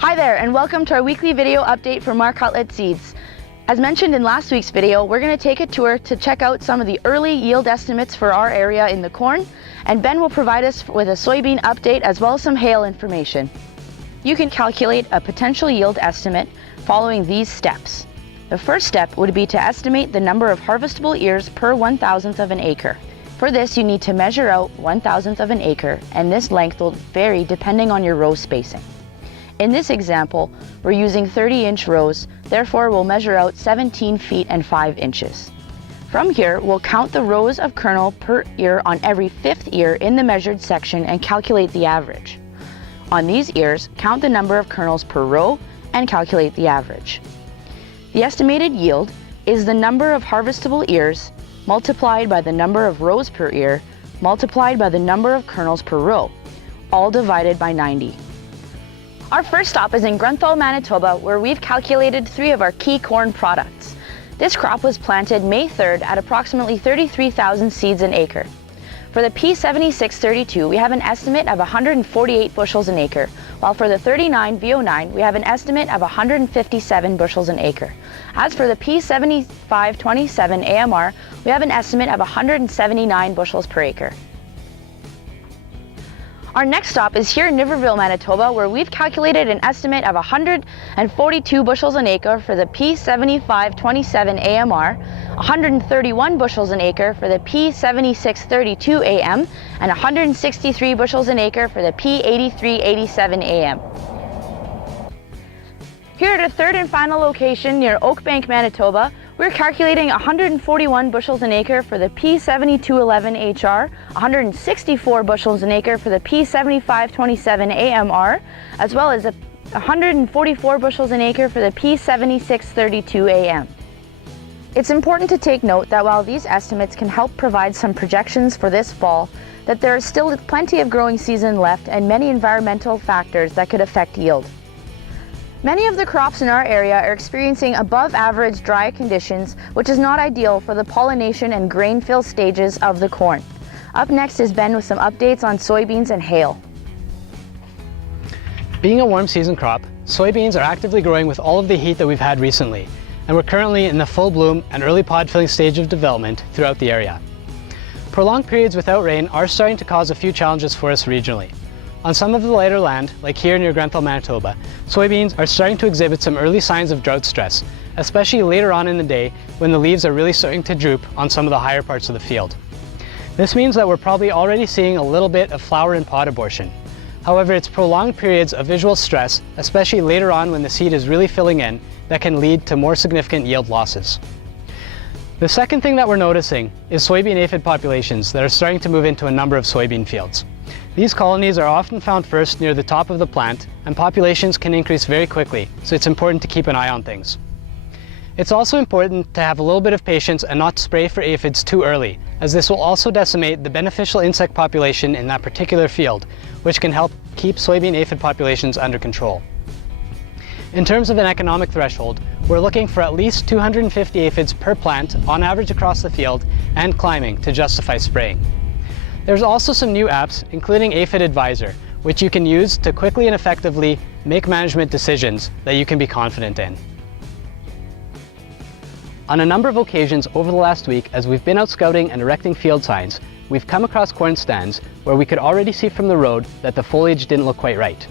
Hi there, and welcome to our weekly video update for Marc Hutlet Seeds. As mentioned in last week's video, we're going to take a tour to check out some of the early yield estimates for our area in the corn, and Ben will provide us with a soybean update as well as some hail information. You can calculate a potential yield estimate following these steps. The first step would be to estimate the number of harvestable ears per 1,000th of an acre. For this, you need to measure out 1,000th of an acre, and this length will vary depending on your row spacing. In this example, we're using 30-inch rows, therefore we'll measure out 17 feet and 5 inches. From here, we'll count the rows of kernel per ear on every 5th ear in the measured section and calculate the average. On these ears, count the number of kernels per row and calculate the average. The estimated yield is the number of harvestable ears multiplied by the number of rows per ear multiplied by the number of kernels per row, all divided by 90. Our first stop is in Grunthal, Manitoba, where we've calculated 3 of our key corn products. This crop was planted May 3rd at approximately 33,000 seeds an acre. For the P7632, we have an estimate of 148 bushels an acre, while for the 39 V09, we have an estimate of 157 bushels an acre. As for the P7527 AMR, we have an estimate of 179 bushels per acre. Our next stop is here in Niverville, Manitoba, where we've calculated an estimate of 142 bushels an acre for the P7527 AMR, 131 bushels an acre for the P7632 AM, and 163 bushels an acre for the P8387 AM. Here at a third and final location near Oakbank, Manitoba, we're calculating 141 bushels an acre for the P7211 HR, 164 bushels an acre for the P7527 AMR, as well as 144 bushels an acre for the P7632 AM. It's important to take note that while these estimates can help provide some projections for this fall, that there is still plenty of growing season left and many environmental factors that could affect yield. Many of the crops in our area are experiencing above average dry conditions, which is not ideal for the pollination and grain fill stages of the corn. Up next is Ben with some updates on soybeans and hail. Being a warm season crop, soybeans are actively growing with all of the heat that we've had recently, and we're currently in the full bloom and early pod filling stage of development throughout the area. Prolonged periods without rain are starting to cause a few challenges for us regionally. On some of the lighter land, like here near Grunthal, Manitoba, soybeans are starting to exhibit some early signs of drought stress, especially later on in the day when the leaves are really starting to droop on some of the higher parts of the field. This means that we're probably already seeing a little bit of flower and pod abortion. However, it's prolonged periods of visual stress, especially later on when the seed is really filling in, that can lead to more significant yield losses. The second thing that we're noticing is soybean aphid populations that are starting to move into a number of soybean fields. These colonies are often found first near the top of the plant, and populations can increase very quickly, so it's important to keep an eye on things. It's also important to have a little bit of patience and not spray for aphids too early, as this will also decimate the beneficial insect population in that particular field, which can help keep soybean aphid populations under control. In terms of an economic threshold, we're looking for at least 250 aphids per plant on average across the field and climbing to justify spraying. There's also some new apps, including Aphid Advisor, which you can use to quickly and effectively make management decisions that you can be confident in. On a number of occasions over the last week, as we've been out scouting and erecting field signs, we've come across corn stands where we could already see from the road that the foliage didn't look quite right.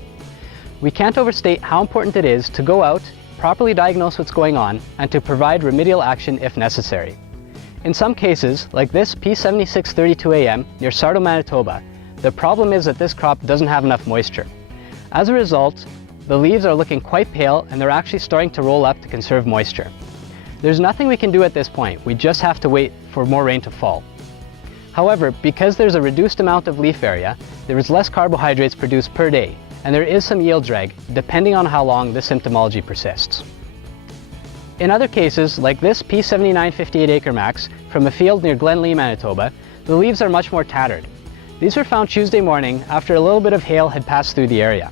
We can't overstate how important it is to go out, properly diagnose what's going on, and to provide remedial action if necessary. In some cases, like this P7632 AM near Sardo, Manitoba, the problem is that this crop doesn't have enough moisture. As a result, the leaves are looking quite pale and they're actually starting to roll up to conserve moisture. There's nothing we can do at this point, we just have to wait for more rain to fall. However, because there's a reduced amount of leaf area, there is less carbohydrates produced per day, and there is some yield drag depending on how long the symptomology persists. In other cases, like this P7958 Acre Max from a field near Glenlee, Manitoba, the leaves are much more tattered. These were found Tuesday morning after a little bit of hail had passed through the area.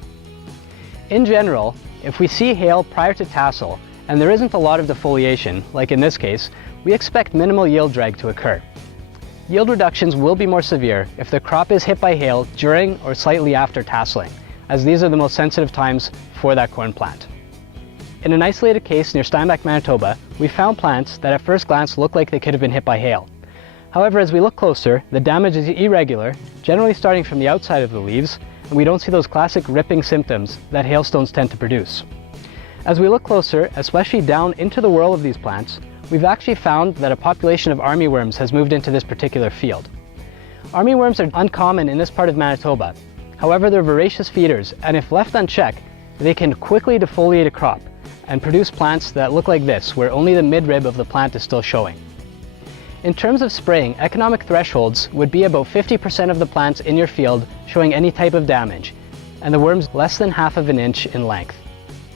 In general, if we see hail prior to tassel and there isn't a lot of defoliation, like in this case, we expect minimal yield drag to occur. Yield reductions will be more severe if the crop is hit by hail during or slightly after tasseling, as these are the most sensitive times for that corn plant. In an isolated case near Steinbach, Manitoba, we found plants that at first glance look like they could have been hit by hail. However, as we look closer, the damage is irregular, generally starting from the outside of the leaves, and we don't see those classic ripping symptoms that hailstones tend to produce. As we look closer, especially down into the whorl of these plants, we've actually found that a population of armyworms has moved into this particular field. Armyworms are uncommon in this part of Manitoba. However, they're voracious feeders, and if left unchecked, they can quickly defoliate a crop and produce plants that look like this, where only the midrib of the plant is still showing. In terms of spraying, economic thresholds would be about 50% of the plants in your field showing any type of damage, and the worms less than ½ of an inch in length.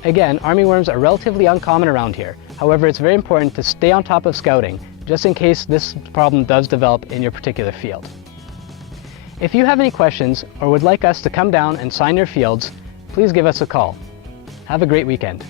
Again, armyworms are relatively uncommon around here. However, it's very important to stay on top of scouting, just in case this problem does develop in your particular field. If you have any questions or would like us to come down and sign your fields, please give us a call. Have a great weekend.